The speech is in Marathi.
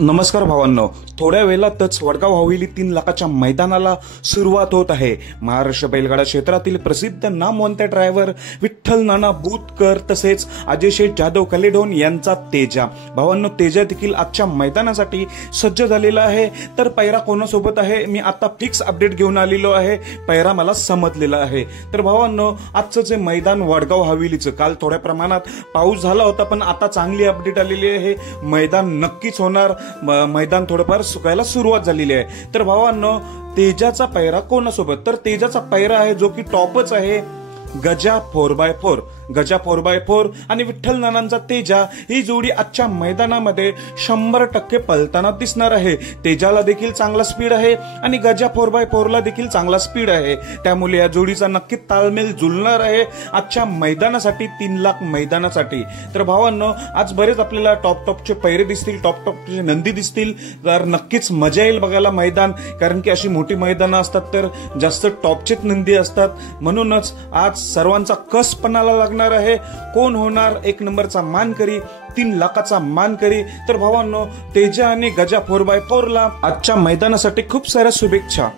नमस्कार भावांनो, थोड्या वेळातच वडगाव हवेली 3 लाखाच्या मैदानाला सुरुवात होत आहे। महाराष्ट्र बैलगाडा क्षेत्रातील प्रसिद्ध नामवंत ड्रायव्हर विठ्ठल नाना बुतकर तसेच अजय शेठ जाधव कलेडोन यांचा तेजा। भावांनो, तेजा देखील आजच्या मैदानासाठी सज्ज झालेला आहे। तर पैरा कोणासोबत आहे मी आता फिक्स अपडेट घेऊन आलेलो आहे। पैरा मला समजलेला आहे। तर भावांनो, आजचं जे मैदान वडगाव हवेलीचं, काल थोड्या प्रमाणात पाऊस झाला होता पण आता चांगली अपडेट आलेली आहे। मैदान नक्कीच होणार, मैदान थोडंफार सुकायला सुरुवात झालेली आहे। तर भावांनो, तेजाचा पैरा कोणासोबत? तर तेजाचा पैरा आहे जो की टॉपच आहे, गजा 4x4। गजा 4x4 आणि विठ्ठल नानांचा तेजा ही जोडी आजच्या मैदानामध्ये 100% पळताना दिसणार आहे। तेजाला देखील चांगला स्पीड आहे आणि गजा 4x4 ला देखील चांगला स्पीड आहे, त्यामुळे या जोडीचा नक्की ताळमेळ जुळणार आहे आजच्या मैदानासाठी, 3 लाख मैदानासाठी। तर भावांनो, आज बरेच आपल्याला टॉपचे पैरे दिसतील, टॉपचे नंदी दिसतील, तर नक्कीच मजा येईल बघायला मैदान, कारण की अशी मोठी मैदानं असतात तर जास्त टॉपचेच नंदी असतात। म्हणूनच आज सर्वांचा कस पणाला लागणार आहे। कोण होणार 1 नंबरचा मानकरी, 3 लाखाचा मानकरी? तर भावांनो, तेजा आणि गजा 4x4 ला आजच्या मैदानासाठी खूप साऱ्या शुभेच्छा।